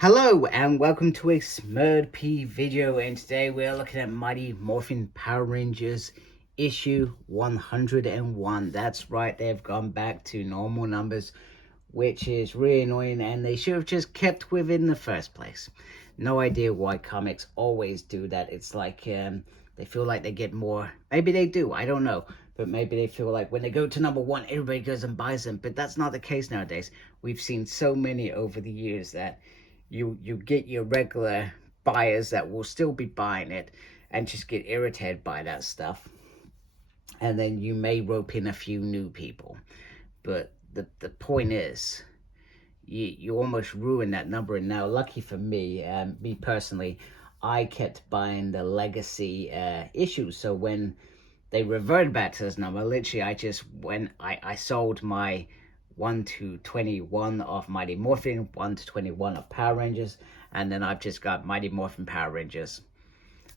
Hello and welcome to a Smurd video, and today we're looking at Mighty Morphin Power Rangers issue 101. That's right, they've gone back to normal numbers, which is really annoying, and they should have just kept within the first place. No idea why comics always do that. It's like they feel like they get more. Maybe they do, I don't know. But maybe they feel like when they go to number one, everybody goes and buys them. But that's not the case nowadays. We've seen so many over the years that you get your regular buyers that will still be buying it and just get irritated by that stuff, and then you may rope in a few new people, but the point is you almost ruin that number. And now, lucky for me, me personally, I kept buying the legacy issues, so when they reverted back to this number, literally I sold my 1 to 21 of Mighty Morphin, 1 to 21 of Power Rangers, and then I've just got Mighty Morphin Power Rangers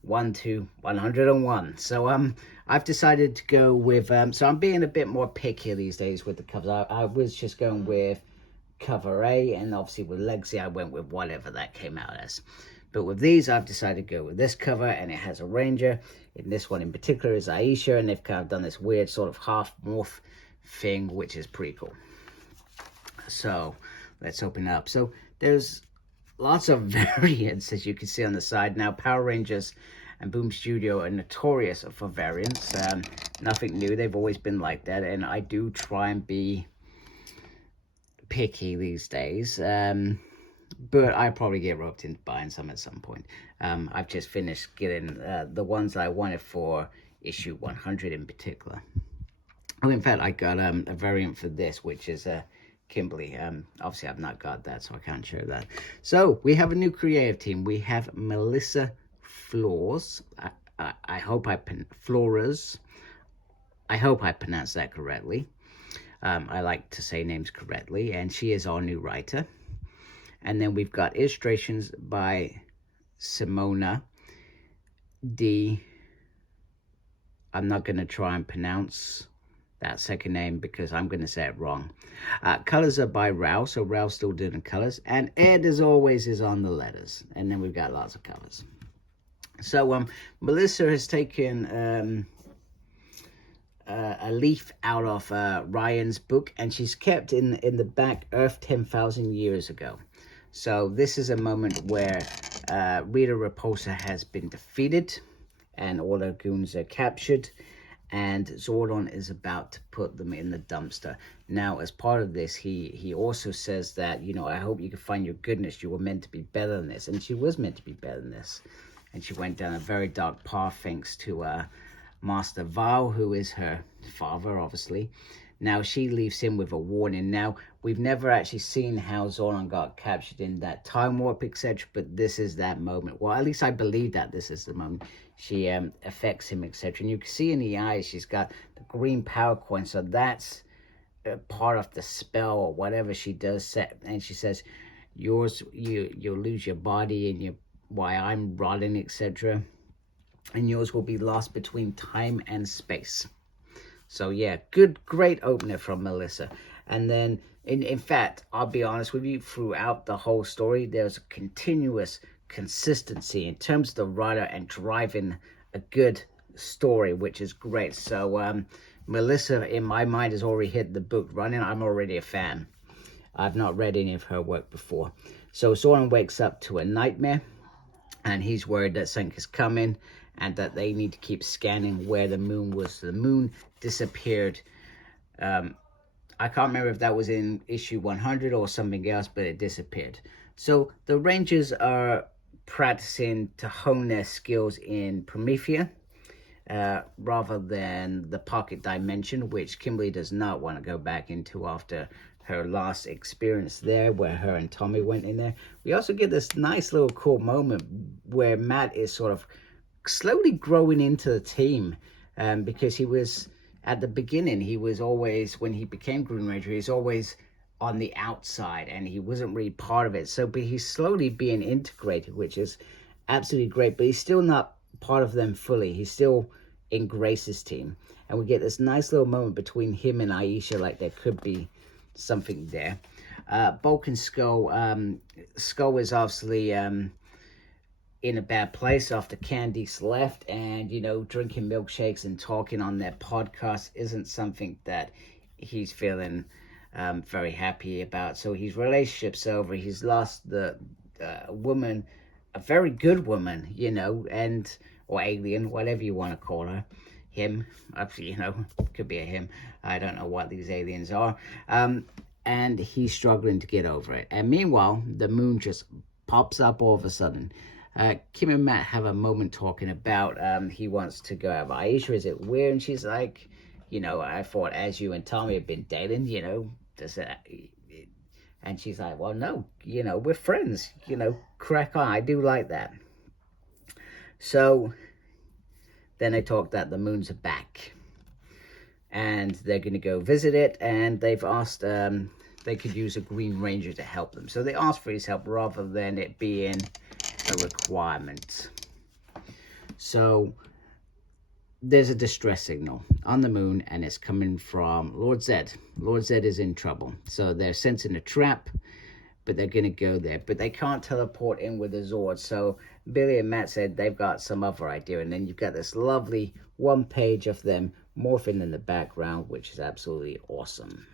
1 to 101. So I've decided to go with so I'm being a bit more picky these days with the covers. I was just going with cover A, and obviously with Legacy I went with whatever that came out as. But with these, I've decided to go with this cover, and it has a Ranger. In this one in particular is Aisha, and they've kind of done this weird sort of half morph thing, which is pretty cool. So let's open it up. So there's lots of variants, as you can see on the side. Now, Power Rangers and Boom Studio are notorious for variants. Nothing new. They've always been like that, and I do try and be picky these days. But I probably get roped into buying some at some point. I've just finished getting the ones I wanted for issue 100 in particular. Oh, in fact, I got a variant for this, which is Kimberly. Obviously, I've not got that, so I can't show that. So we have a new creative team. We have Melissa Flores. I hope Flores. I hope I pronounced that correctly. I like to say names correctly, and she is our new writer. And then we've got illustrations by Simona D. I'm not going to try and pronounce that second name because I'm going to say it wrong. Colors are by Rao, so Rao's still doing the colors. And Ed, as always, is on the letters. And then we've got lots of covers. So Melissa has taken a leaf out of Ryan's book, and she's kept in the back Earth 10,000 years ago. So this is a moment where Rita Repulsa has been defeated and all her goons are captured, and Zordon is about to put them in the dumpster. Now, as part of this, he also says that, you know, I hope you can find your goodness. You were meant to be better than this. And she was meant to be better than this. And she went down a very dark path thanks to Master Val, who is her father, obviously. Now, she leaves him with a warning. Now, we've never actually seen how Zordon got captured in that time warp, etc. But this is that moment. Well, at least I believe that this is the moment. She affects him, etc. And you can see in the eyes, she's got the green power coin. So that's part of the spell or whatever she does set. And she says, you'll lose your body and your why I'm rotting, etc. And yours will be lost between time and space. So yeah, great opener from Melissa. And then, in fact, I'll be honest with you, throughout the whole story, there's a continuous consistency in terms of the writer and driving a good story, which is great. So Melissa, in my mind, has already hit the book running. I'm already a fan. I've not read any of her work before. So Zordon wakes up to a nightmare, and he's worried that something is coming, and that they need to keep scanning where the moon was. The moon disappeared. I can't remember if that was in issue 100 or something else, but it disappeared. So the Rangers are practicing to hone their skills in Promethea rather than the pocket dimension, which Kimberly does not want to go back into after her last experience there, where her and Tommy went in there. We also get this nice little cool moment where Matt is sort of slowly growing into the team, because he was at the beginning, he was always, when he became Green Ranger, he's always on the outside and he wasn't really part of it. So but he's slowly being integrated, which is absolutely great, but he's still not part of them fully. He's still in Grace's team, and we get this nice little moment between him and Aisha, like there could be something there. Bulk and Skull. Skull is obviously in a bad place after Candice left, and drinking milkshakes and talking on their podcast isn't something that he's feeling very happy about. So his relationship's over. He's lost the woman, a very good woman, and or alien, whatever you want to call her. Him, could be a him. I don't know what these aliens are. And he's struggling to get over it. And meanwhile, the moon just pops up all of a sudden. Kim and Matt have a moment talking about he wants to go out with Aisha. Is it weird? And she's like, I thought as you and Tommy have been dating, does that... And she's like, well, no, we're friends, crack on. I do like that. So then they talk that the moons are back and they're going to go visit it. And they've asked they could use a Green Ranger to help them. So they asked for his help rather than it being a requirement. So there's a distress signal on the moon, and it's coming from Lord Zed. Lord Zed is in trouble. So they're sensing a trap, but they're going to go there. But they can't teleport in with the Zord. So Billy and Matt said they've got some other idea. And then you've got this lovely one page of them morphing in the background, which is absolutely awesome.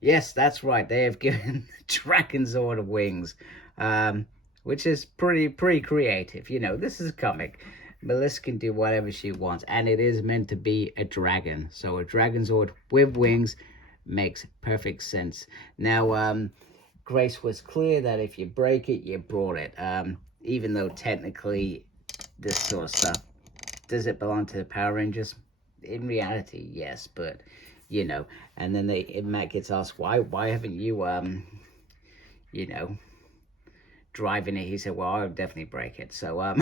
Yes, that's right. They have given Dragon Zord wings, which is pretty creative. This is a comic. Melissa can do whatever she wants, and it is meant to be a dragon. So a Dragon Zord with wings makes perfect sense. Now, Grace was clear that if you break it, you brought it. Even though technically this sort of stuff, does it belong to the Power Rangers? In reality, yes, but and then Matt gets asked, why haven't you, driving it? He said, well, I'll definitely break it. So,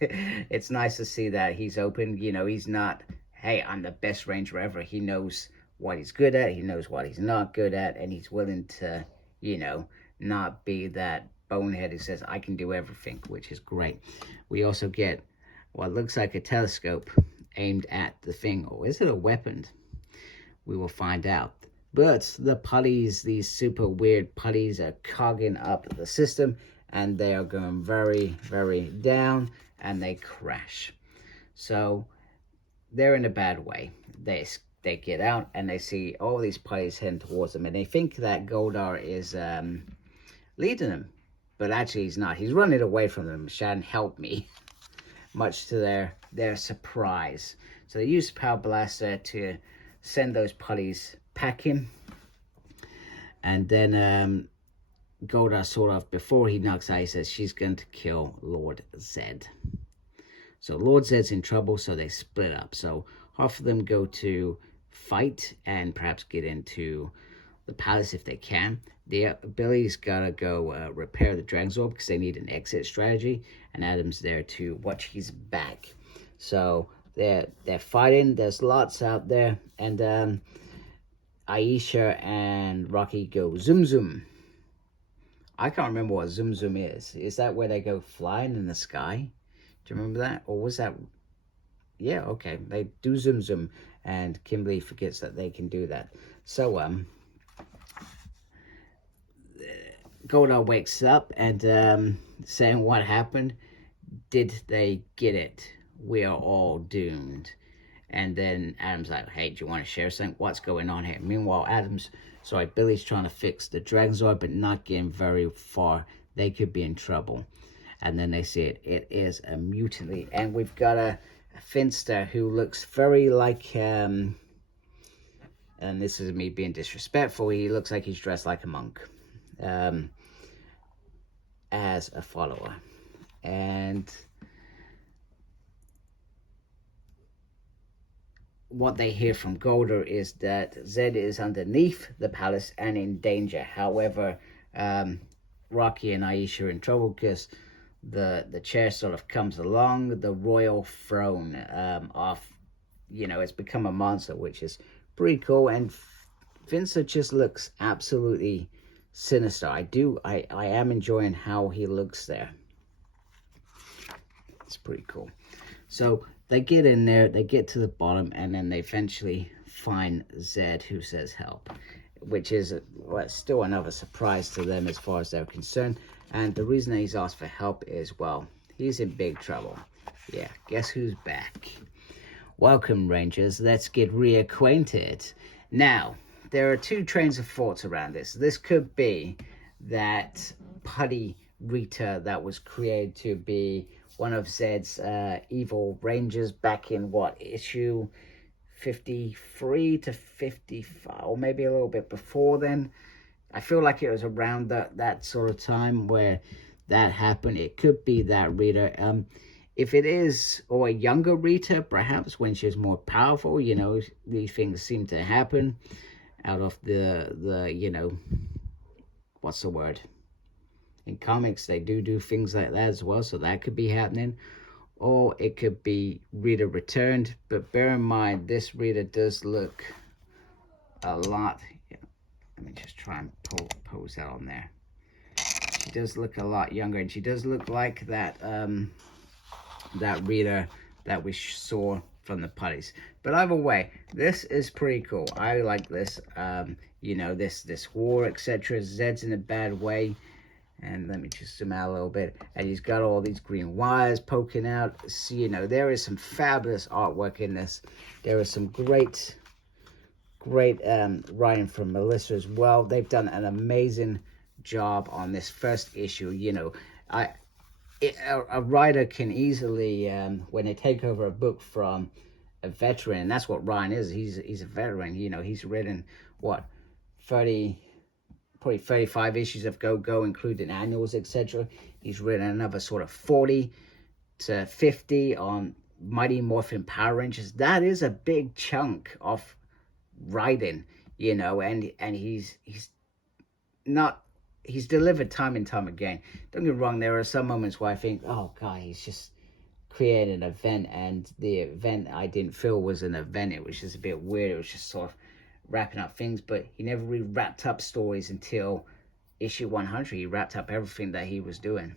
it's nice to see that he's open. He's not, hey, I'm the best ranger ever. He knows what he's good at. He knows what he's not good at. And he's willing to, not be that bonehead who says, I can do everything, which is great. We also get what looks like a telescope aimed at the thing. Or is it a weapon? We will find out. But the putties, these super weird putties, are cogging up the system. And they are going very, very down. And they crash. So they're in a bad way. They get out and they see all these putties heading towards them. And they think that Goldar is leading them. But actually he's not. He's running away from them. Shan, help me. Much to their surprise. So they use Power Blaster to send those putties packing. And then Goldar sort of, before he knocks out, he says she's going to kill Lord Zed. So Lord Zed's in trouble, so they split up. So half of them go to fight and perhaps get into the palace if they can. Billy's got to go repair the Dragon Zord because they need an exit strategy. And Adam's there to watch his back. So they're fighting. There's lots out there. And Aisha and Rocky go zoom zoom. I can't remember what zoom zoom is. Is that where they go flying in the sky? Do you remember that? Or was that... Yeah, okay. They do zoom zoom. And Kimberly forgets that they can do that. So, Goldar wakes up and saying what happened. Did they get it? We are all doomed. And then Adam's like, hey, do you want to share something? What's going on here? Meanwhile, Billy's trying to fix the Dragon Zord, but not getting very far. They could be in trouble. And then they see it. It is a mutiny. And we've got a Finster who looks very like, and this is me being disrespectful, he looks like he's dressed like a monk. As a follower. And what they hear from Goldar is that Zed is underneath the palace and in danger. However, Rocky and Aisha are in trouble because the chair sort of comes along the royal throne off. It's become a monster, which is pretty cool. And Vincent just looks absolutely sinister. I am enjoying how he looks there. It's pretty cool. So they get in there, they get to the bottom, and then they eventually find Zed, who says help. which is well, still another surprise to them as far as they're concerned. And the reason that he's asked for help is, well, he's in big trouble. Yeah, guess who's back? Welcome, Rangers. Let's get reacquainted. Now, there are two trains of thoughts around this. This could be that putty Rita that was created to be one of Zed's evil Rangers back in, what, issue 53 to 55, or maybe a little bit before then. I feel like it was around that sort of time where that happened. It could be that Rita. If it is, or a younger Rita, perhaps, when she's more powerful, you know, these things seem to happen out of the you know, what's the word? In comics, they do things like that as well, so that could be happening. Or it could be Rita returned, but bear in mind, this Rita does look a lot, let me just try and pose that on there. She does look a lot younger, and she does look like that that Rita that we saw from the putties. But either way, this is pretty cool. I like this. You know, this war, etc. Zed's in a bad way. And let me just zoom out a little bit. And he's got all these green wires poking out. So, you know, there is some fabulous artwork in this. There is some great writing from Melissa as well. They've done an amazing job on this first issue. You know, a writer can easily, when they take over a book from a veteran, and that's what Ryan is. He's a veteran. You know, he's written, what, probably 35 issues of Go, including annuals, etc. He's written another sort of 40 to 50 on Mighty Morphin Power Rangers. That is a big chunk of writing, you know, and he's delivered time and time again. Don't get me wrong, there are some moments where I think, oh God, he's just created an event, and the event I didn't feel was an event. It was just a bit weird. It was just sort of wrapping up things, but he never really wrapped up stories until issue 100. He wrapped up everything that he was doing.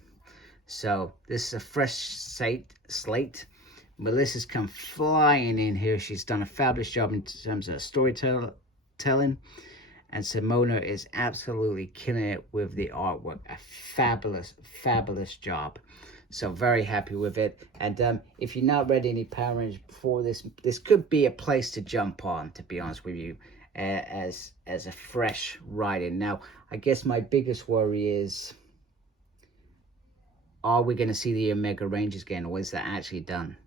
So this is a fresh slate. Melissa's come flying in here. She's done a fabulous job in terms of storytelling, and Simona is absolutely killing it with the artwork. A fabulous job. So very happy with it. And if you've not read any Power Rangers before, this could be a place to jump on, to be honest with you, as a fresh writing. Now, I guess my biggest worry is, are we going to see the Omega Rangers again, or is that actually done?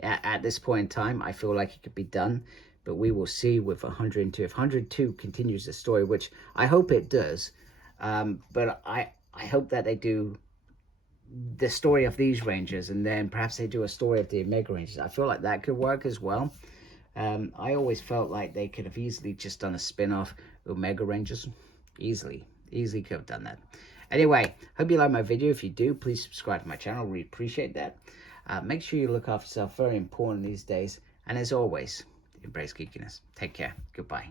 At this point in time, I feel like it could be done, but we will see with 102. If 102 continues the story, which I hope it does, but I hope that they do the story of these Rangers, and then perhaps they do a story of the Omega Rangers. I feel like that could work as well. I always felt like they could have easily just done a spin-off Omega Rangers. Easily could have done that. Anyway, hope you like my video. If you do, please subscribe to my channel. Really appreciate that. Make sure you look after yourself. Very important these days. And as always, embrace geekiness. Take care. Goodbye.